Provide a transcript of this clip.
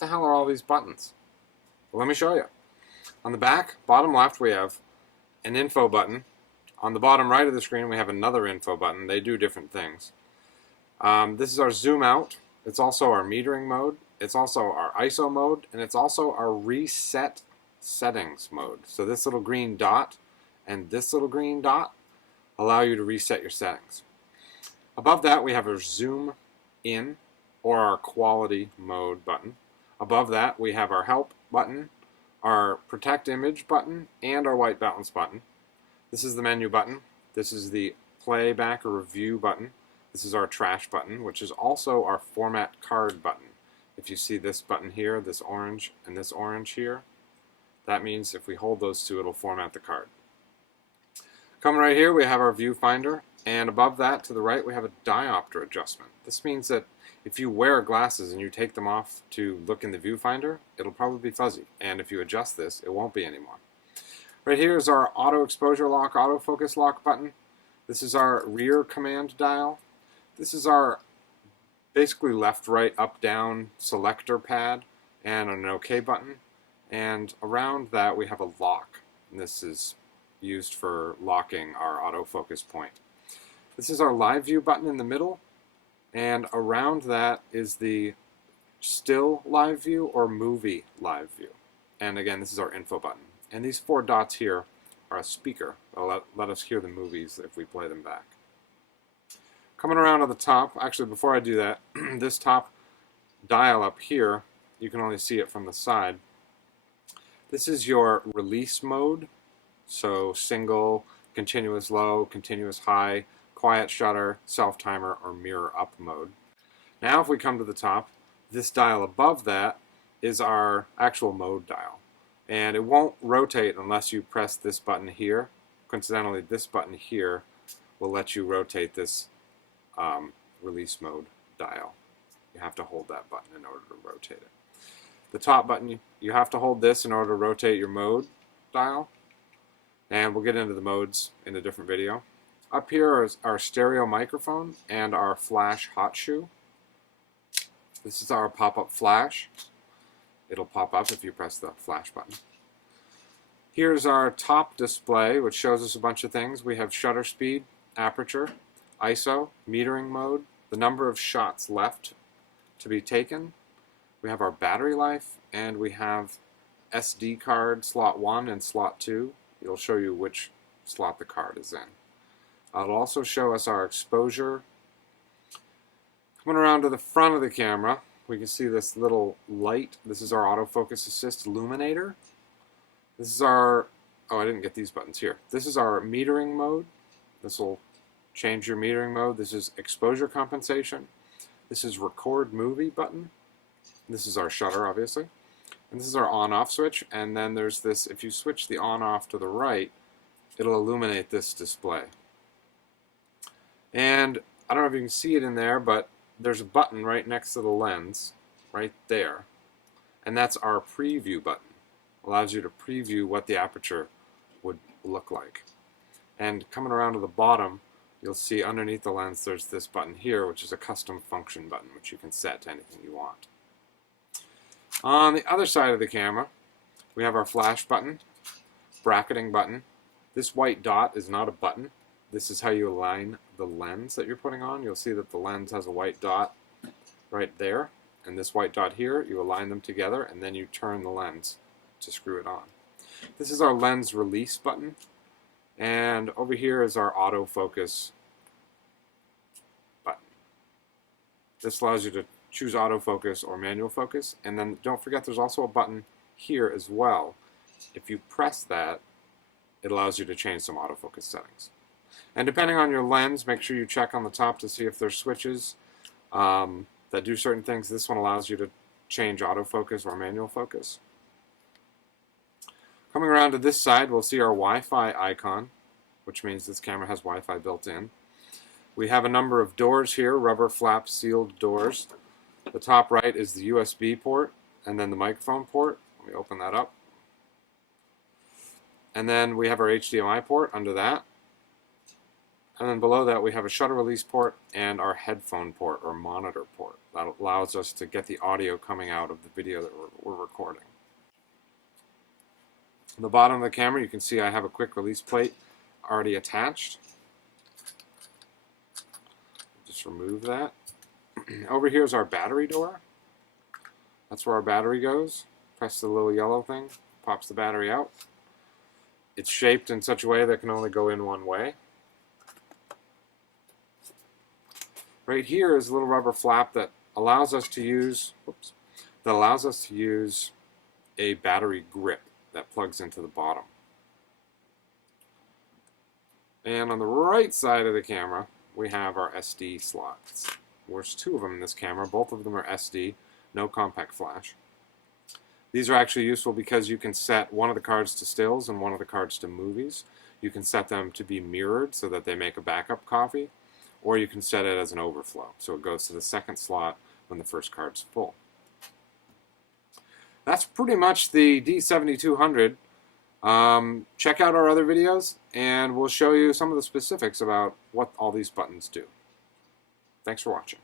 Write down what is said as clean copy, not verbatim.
the hell are all these buttons? Well, let me show you. On the back, bottom left, we have an info button. On the bottom right of the screen, we have another info button. They do different things. This is our zoom out. It's also our metering mode. It's also our ISO mode, and it's also our reset settings mode. So this little green dot and this little green dot allow you to reset your settings. Above that, we have our zoom in or our quality mode button. Above that, we have our help button, our protect image button, and our white balance button. This is the menu button. This is the playback or review button. This is our trash button, which is also our format card button. If you see this button here, this orange and this orange here, that means if we hold those two, it'll format the card. Coming right here, we have our viewfinder, and above that to the right, we have a diopter adjustment. This means that if you wear glasses and you take them off to look in the viewfinder, it'll probably be fuzzy, and if you adjust this, it won't be anymore. Right here is our auto exposure lock, autofocus lock button. This is our rear command dial. This is our basically left, right, up, down selector pad and an OK button. And around that we have a lock. And this is used for locking our autofocus point. This is our live view button in the middle. And around that is the still live view or movie live view. And again, this is our info button. And these four dots here are a speaker. They'll let us hear the movies if we play them back. Coming around to the top, actually before I do that, this top dial up here, you can only see it from the side. This is your release mode, so single, continuous low, continuous high, quiet shutter, self-timer, or mirror up mode. Now if we come to the top, this dial above that is our actual mode dial. And it won't rotate unless you press this button here. Coincidentally, this button here will let you rotate this release mode dial. You have to hold that button in order to rotate it. The top button, you have to hold this in order to rotate your mode dial. And we'll get into the modes in a different video. Up here is our stereo microphone and our flash hot shoe. This is our pop-up flash. It'll pop up if you press the flash button. Here's our top display, which shows us a bunch of things. We have shutter speed, aperture, ISO, metering mode, the number of shots left to be taken. We have our battery life, and we have SD card slot 1 and slot 2. It'll show you which slot the card is in. It'll also show us our exposure. Coming around to the front of the camera, we can see this little light. This is our autofocus assist illuminator. This is our, I didn't get these buttons here. This is our metering mode. This will change your metering mode. This is exposure compensation. This is record movie button. This is our shutter, obviously. And this is our on-off switch. And then there's this, if you switch the on-off to the right, it'll illuminate this display. And I don't know if you can see it in there, but there's a button right next to the lens, right there. And that's our preview button. Allows you to preview what the aperture would look like. And coming around to the bottom, you'll see underneath the lens there's this button here, which is a custom function button, which you can set to anything you want. On the other side of the camera, we have our flash button, bracketing button. This white dot is not a button. This is how you align the lens that you're putting on. You'll see that the lens has a white dot right there, and this white dot here, you align them together, and then you turn the lens to screw it on. This is our lens release button, and over here is our autofocus button. This allows you to choose autofocus or manual focus, and then don't forget there's also a button here as well. If you press that, it allows you to change some autofocus settings. And depending on your lens, make sure you check on the top to see if there's switches that do certain things. This one allows you to change autofocus or manual focus. Coming around to this side, we'll see our Wi-Fi icon, which means this camera has Wi-Fi built in. We have a number of doors here, rubber flap sealed doors. The top right is the USB port, and then the microphone port. Let me open that up. And then we have our HDMI port under that. And then below that we have a shutter release port and our headphone port or monitor port. That allows us to get the audio coming out of the video that we're recording. On the bottom of the camera you can see I have a quick release plate already attached. Just remove that. Over here is our battery door. That's where our battery goes. Press the little yellow thing, pops the battery out. It's shaped in such a way that it can only go in one way. Right here is a little rubber flap that allows us to use, a battery grip that plugs into the bottom. And on the right side of the camera, we have our SD slots. There's two of them in this camera. Both of them are SD, no compact flash. These are actually useful because you can set one of the cards to stills and one of the cards to movies. You can set them to be mirrored so that they make a backup copy, or you can set it as an overflow, so it goes to the second slot when the first card's full. That's pretty much the D7200. Check out our other videos, and we'll show you some of the specifics about what all these buttons do. Thanks for watching.